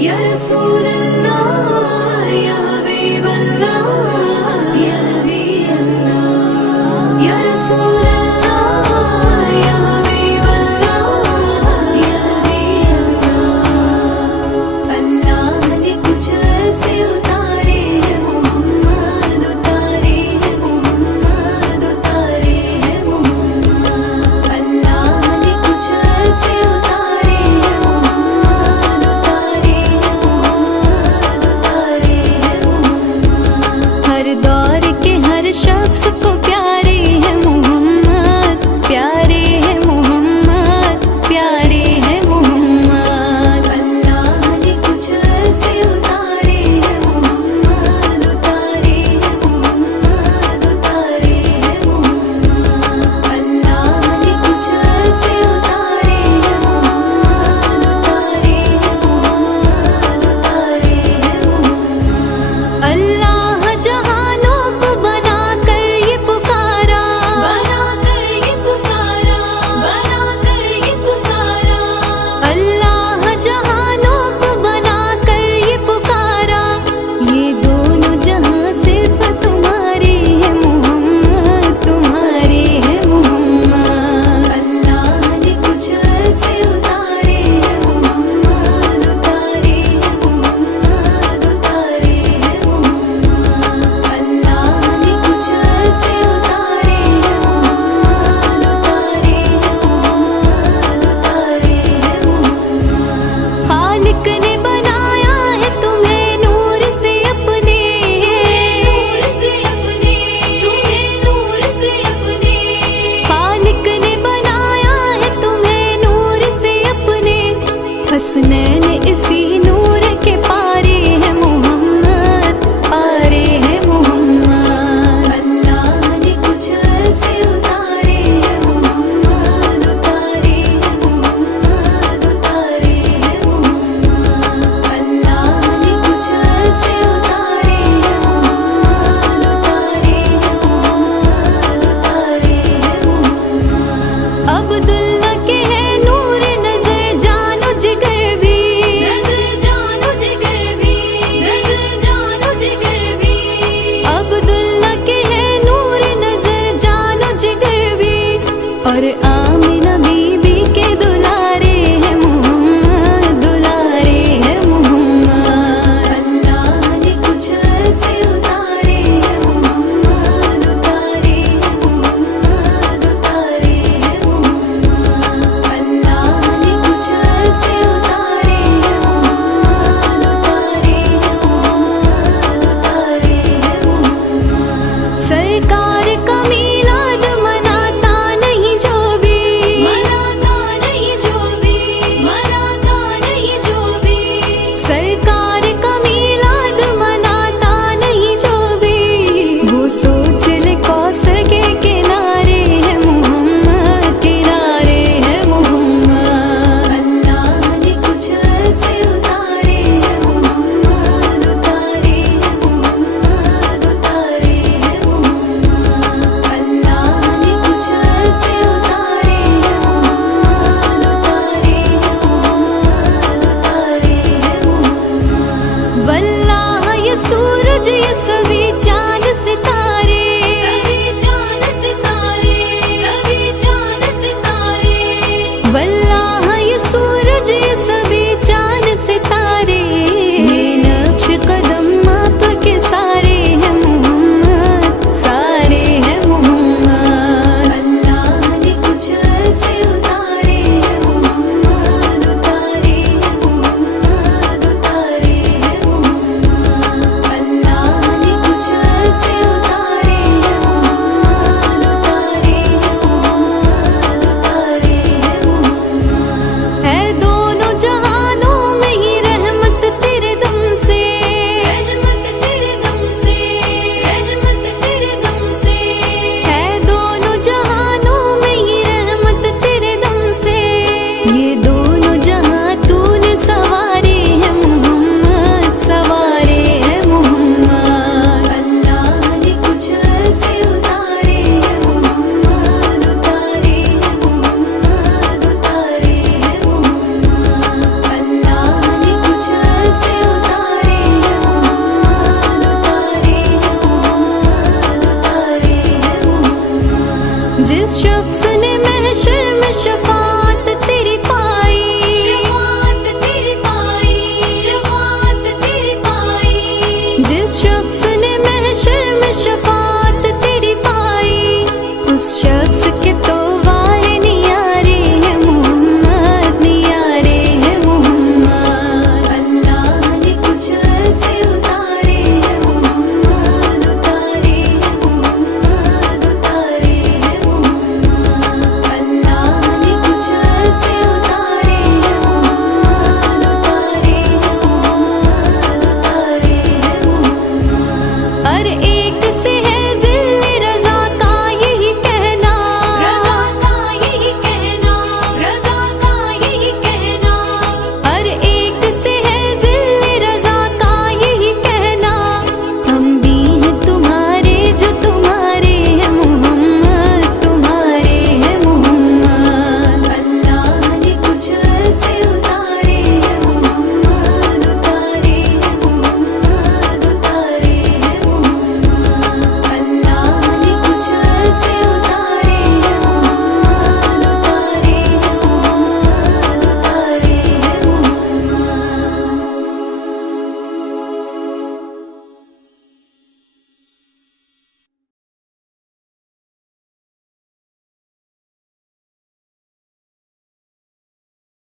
या रसूल अल्लाह या हबीब अल्लाह या नबी अल्लाह या रसूल अल्लाह या हबीब अल्लाह या नबी अल्लाह। अल्लाह ने कुछ ऐसे उतारे हैं मोहम्मद, उतारे हैं मोहम्मद, उतारे हैं मोहम्मद। अल्लाह ने कुछ ऐसे उतारे हैं मोहम्मद, उतारे हैं मोहम्मद, उतारे हैं मोहम्मद। हर दौर के हर शख्स को प्यारे हैं मोहम्मद, प्यारे हैं मोहम्मद, प्यारे हैं मोहम्मद। अल्लाह ने कुछ ऐसे उतारे हैं मोहम्मद, उतारे हैं मोहम्मद, उतारे हैं मोहम्मद। अल्लाह ने कुछ ऐसे उतारे हैं मोहम्मद, उतारे हैं मोहम्मद, उतारे हैं मोहम्मद। अल्लाह जहानों को बना कर ये पुकारा, बना कर ये पुकारा, बना कर ये पुकारा। अल्लाह जहानों को बना कर ये पुकारा। ये दोनों जहां सिर्फ तुम्हारे हैं मोहम्मद, तुम्हारे हैं मोहम्मद। अल्लाह ने कुछ ऐसे उतारे हैं मोहम्मद, उतारे हैं मोहम्मद, उतारे हैं मोहम्मद। अल्लाह ने कुछ ऐसे उतारे हैं मोहम्मद, उतारे हैं मोहम्मद, उतारे हैं मोहम्मद। खालिक ने बनाया है तुम्हें नूर से अपने, नूर से अपने, तुम्हें नूर से अपने। खालिक ने बनाया है तुम्हें नूर से अपने। हसनैन इसी नूर के पारे हैं मोहम्मद, पारे हैं मोहम्मद। अल्लाह ने कुछ ऐसे उतारे हैं मोहम्मद, उतारे हैं मोहम्मद, उतारे हैं मोहम्मद। अल्लाह ने कुछ ऐसे उतारे हैं मोहम्मद, उतारे हैं मोहम्मद, उतारे हैं मोहम्मद। अब्दुल्ला के है नूर नजर जानो जिगर भी, नजर जानो जिगर भी, नजर जानो जिगर भी। अब्दुल्ला के है नूर नजर जानो जिगर भी। और आमिना बीबी के दुलारे हैं मोहम्मद, दुलारे हैं मोहम्मद। अल्लाह ने कुछ ऐसे उतारे हैं मोहम्मद, उतारे हैं मोहम्मद, उतारे हैं मोहम्मद। अल्लाह ने कुछ ऐसे उतारे हैं मोहम्मद, उतारे हैं मोहम्मद, उतारे हैं मोहम्मद। सरकार का मीलाद मनाता नहीं जो भी, मनाता नहीं जो भी, मनाता नहीं जो भी। सरकार का मीलाद मनाता नहीं जो भी। वो सोच ले कौसर के किनारे है मोहम्मद, किनारे है मोहम्मद। अल्लाह ने कुछ ऐसे उतारे हैं मोहम्मद, उतारे हैं मोहम्मद, उतारे हैं मोहम्मद। अल्लाह ने कुछ ऐसे उतारे हैं मोहम्मद, उतारे हैं मोहम्मद, उतारे हैं मोहम्मद। वल्लाह ये सूरज ये सभी